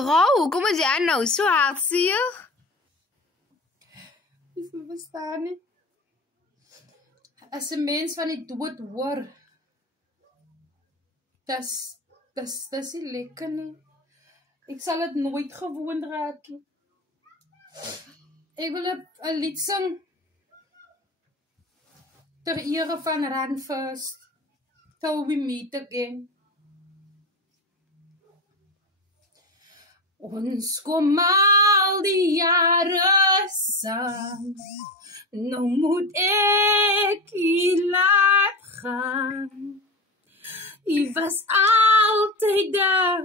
Vrou, hoekom is jy nou so hartseer? Ek verstaan nie. As 'n mens van die dood hoor, dis nie lekker nie. Ek sal dit nooit gewoon raak nie. Ek wil 'n lied sing ter ere van Run First, till we meet again. Ons kom al die jare saam, nou moet ek u laat gaan. U was altyd daar.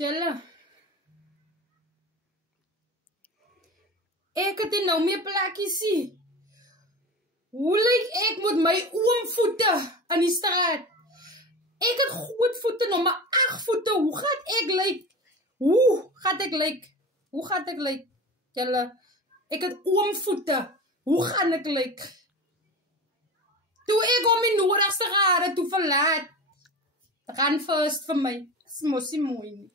Jelle, ek het nou meer plekkie sien. Hoe lyk ek met my oomvoete aan die straat? Ek het groot voete, nog maar 8 voete. Hoe gaan ek lyk? Hoe gaan ek lyk? Jelle, ek het oomvoete. Hoe gaan ek lyk? Toe ek om die nodigste rade toe verlaat, Run First vir my. Dis mos nie mooi nie.